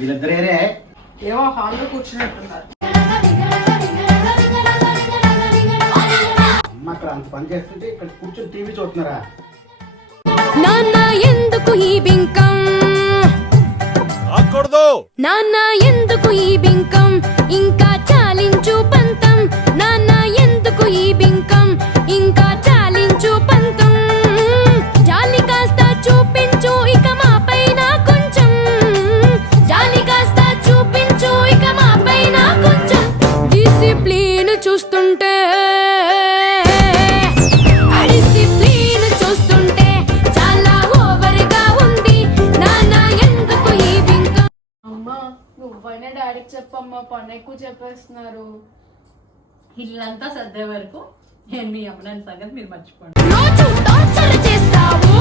వీళ్ళిద్దరే ఏవో హాల్లో కూర్చున్నట్టున్నారు. అమ్మ అక్కడ అంత పని చేస్తుంటే ఇక్కడ కూర్చొని టీవీ చూస్తున్నారా? నాన్న ఎందుకు ఈ బింకం, నాన్న ఎందుకు ఈ బింకం, ఇంకా చాలించు పంతం, నాన్న ఎందుకు ఈ బింకం, ఇంకా చాలించు పంతం, జాలి కాస్త చూపించు ఇక మా పైన కొంచెం, జాలి కాస్త చూపించు ఇక మా పైన కొంచెం, డిసిప్లిన్ చూస్తుంటే డిసిప్లిన్ చూస్తుంటే చాలా ఓవర్ గా ఉంది, నాన్న ఎందుకు ఈ బింకం. అమ్మా నువ్వైనా డాడీకి చెప్పమ్మా, పని ఎక్కువ చెప్పేస్తున్నారు. ఇల్లంతా సర్దే వరకు నేను మీ అమ్మని సంగతి మీరు మర్చిపోండి. రోజు టార్చర్ చేస్తావు